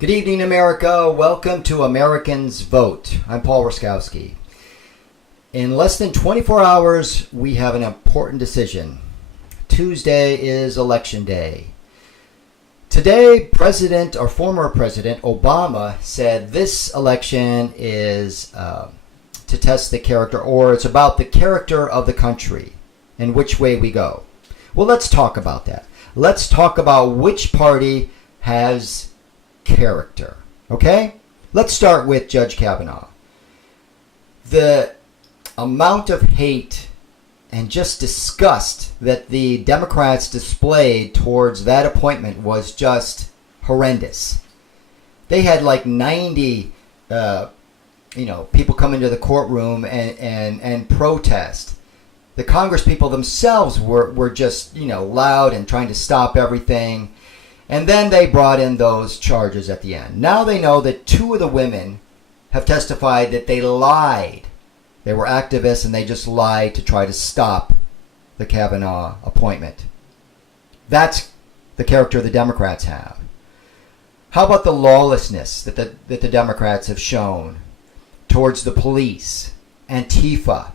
Good evening, America. Welcome to Americans Vote. I'm Paul Raskowski. In less than 24 hours, we have an important decision. Tuesday is Election Day. Today, former President Obama said this election is to test the character, or it's about the character of the country and which way we go. Well, let's talk about that. Let's talk about which party has character. Okay? Let's start with Judge Kavanaugh. The amount of hate and just disgust that the Democrats displayed towards that appointment was just horrendous. They had like 90 people come into the courtroom and protest. The Congress people themselves were just, loud and trying to stop everything. And then they brought in those charges at the end. Now they know that two of the women have testified that they lied. They were activists and they just lied to try to stop the Kavanaugh appointment. That's the character the Democrats have. How about the lawlessness that the Democrats have shown towards the police, Antifa?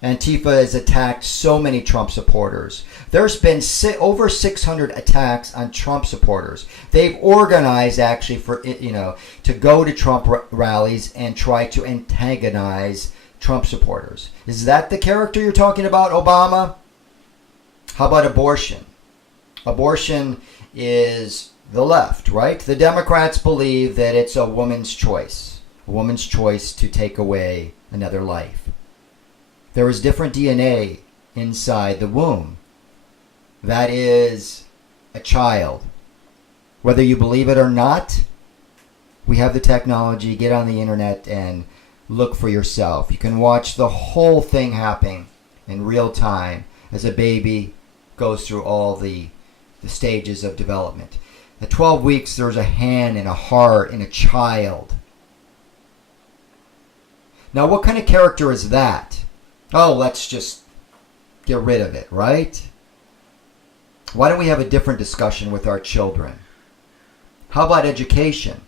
Antifa has attacked so many Trump supporters. There's been over 600 attacks on Trump supporters. They've organized actually to go to Trump rallies and try to antagonize Trump supporters. Is that the character you're talking about, Obama? How about abortion? Abortion is the left, right? The Democrats believe that it's a woman's choice to take away another life. There is different DNA inside the womb. That is a child. Whether you believe it or not, we have the technology. Get on the internet and look for yourself. You can watch the whole thing happen in real time as a baby goes through all the stages of development. At 12 weeks, there's a hand and a heart in a child. Now, what kind of character is that? Oh, let's just get rid of it, right? Why don't we have a different discussion with our children? How about education?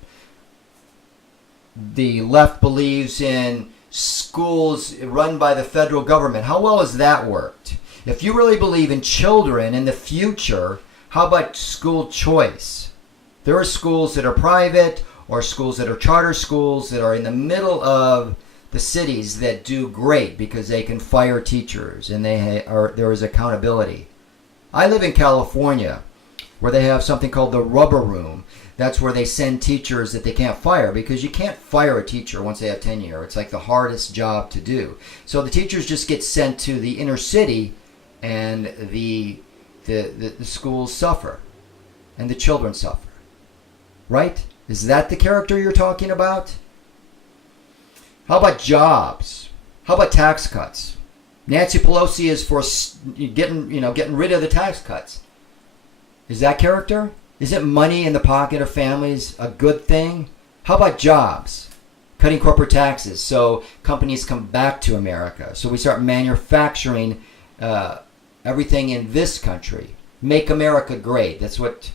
The left believes in schools run by the federal government. How well has that worked? If you really believe in children in the future, how about school choice? There are schools that are private or schools that are charter schools that are in the middle of the cities that do great because they can fire teachers and there is accountability. I live in California where they have something called the rubber room. That's where they send teachers that they can't fire because you can't fire a teacher once they have tenure. It's like the hardest job to do. So the teachers just get sent to the inner city and the schools suffer and the children suffer. Right? Is that the character you're talking about? How about jobs? How about tax cuts? Nancy Pelosi is for getting rid of the tax cuts. Is that character? Isn't money in the pocket of families a good thing? How about jobs? Cutting corporate taxes so companies come back to America. So we start manufacturing everything in this country. Make America great. That's what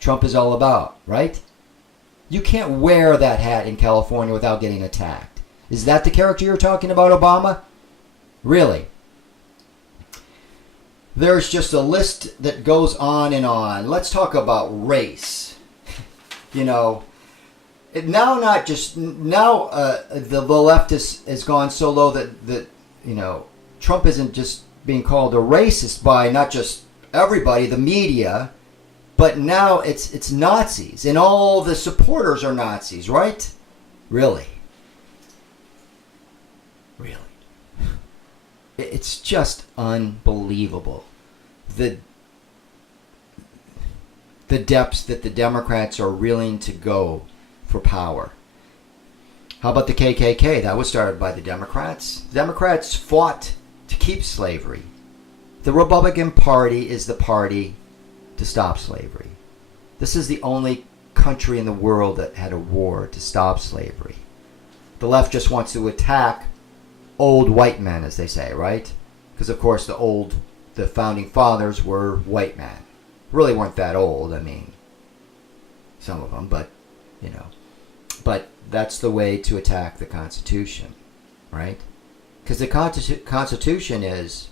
Trump is all about, right? You can't wear that hat in California without getting attacked. Is that the character you're talking about, Obama? Really? There's just a list that goes on and on. Let's talk about race. The left has gone so low that Trump isn't just being called a racist by not just everybody, the media, but now it's Nazis and all the supporters are Nazis, right? Really? Really? It's just unbelievable. The depths that the Democrats are willing to go for power. How about the KKK? That was started by the Democrats. The Democrats fought to keep slavery. The Republican Party is the party to stop slavery. This is the only country in the world that had a war to stop slavery. The left just wants to attack old white men, as they say, right? Because, of course, the founding fathers were white men. Really weren't that old, some of them, but you know. But that's the way to attack the Constitution, right? Because the Constitution is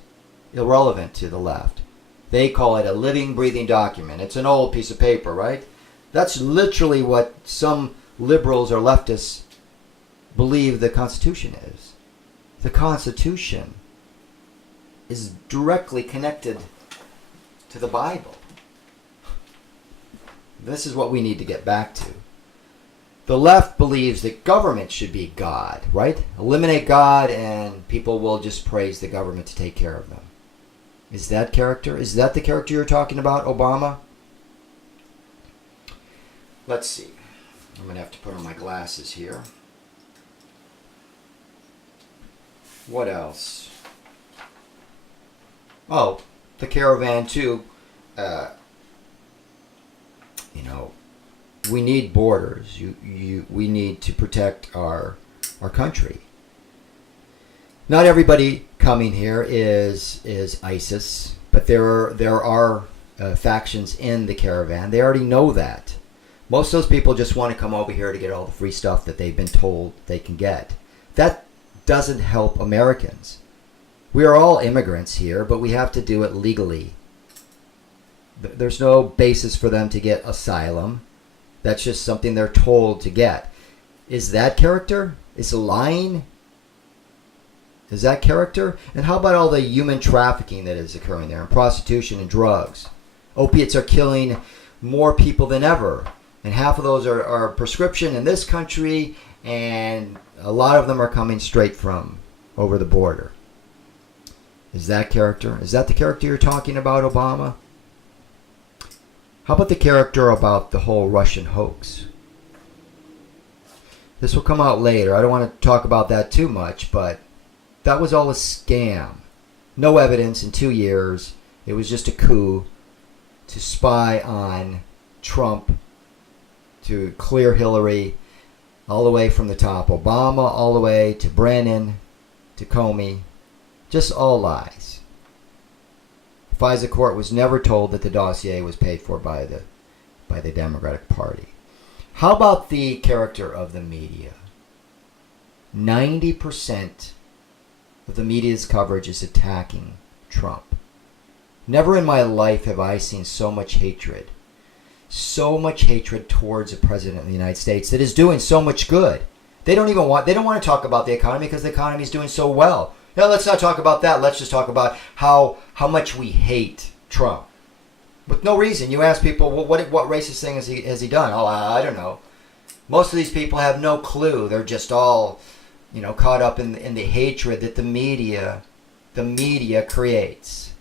irrelevant to the left. They call it a living, breathing document. It's an old piece of paper, right? That's literally what some liberals or leftists believe the Constitution is. The Constitution is directly connected to the Bible. This is what we need to get back to. The left believes that government should be God, right? Eliminate God and people will just praise the government to take care of them. Is that character? Is that the character you're talking about, Obama? Let's see. I'm going to have to put on my glasses here. What else? Oh, the caravan too. We need borders. We need to protect our country. Not everybody coming here is ISIS, but there are factions in the caravan. They already know that. Most of those people just want to come over here to get all the free stuff that they've been told they can get. That doesn't help Americans. We are all immigrants here, but we have to do it legally. There's no basis for them to get asylum. That's just something they're told to get. Is that character? Is lying? Is that character? And how about all the human trafficking that is occurring there, and prostitution and drugs? Opiates are killing more people than ever. And half of those are prescription in this country, and a lot of them are coming straight from over the border. Is that character? Is that the character you're talking about, Obama? How about the character about the whole Russian hoax? This will come out later. I don't want to talk about that too much, but that was all a scam. No evidence in 2 years. It was just a coup to spy on Trump, to clear Hillary, all the way from the top. Obama, all the way to Brennan, to Comey. Just all lies. FISA court was never told that the dossier was paid for by the Democratic Party. How about the character of the media? 90% of the media's coverage is attacking Trump. Never in my life have I seen so much hatred towards a president of the United States that is doing so much good. They don't want to talk about the economy because the economy is doing so well. No, let's not talk about that. Let's just talk about how much we hate Trump. With no reason. You ask people, well, what racist thing has he done? Oh, I don't know. Most of these people have no clue. They're just all, caught up in the hatred that the media creates.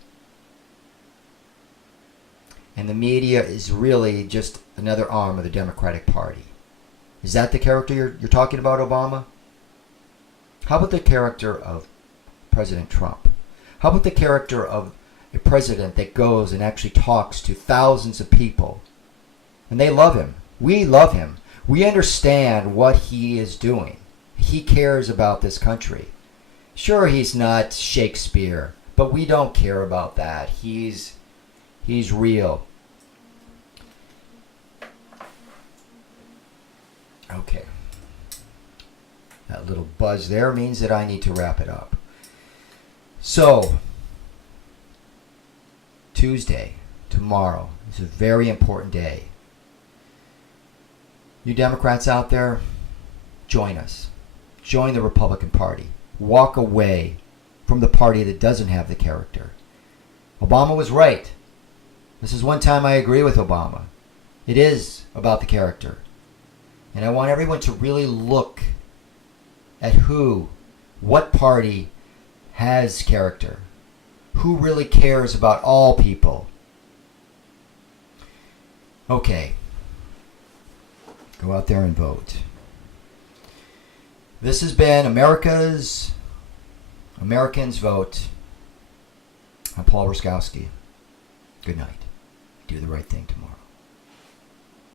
And the media is really just another arm of the Democratic Party. Is that the character you're talking about, Obama? How about the character of President Trump? How about the character of a president that goes and actually talks to thousands of people? And they love him. We love him. We understand what he is doing. He cares about this country. Sure, he's not Shakespeare, but we don't care about that. He's real. Okay. That little buzz there means that I need to wrap it up. So, Tuesday, tomorrow, is a very important day. You Democrats out there, join us. Join the Republican Party. Walk away from the party that doesn't have the character. Obama was right. This is one time I agree with Obama. It is about the character. And I want everyone to really look at what party has character. Who really cares about all people? Okay. Go out there and vote. This has been Americans Vote. I'm Paul Roskowski. Good night. Do the right thing tomorrow.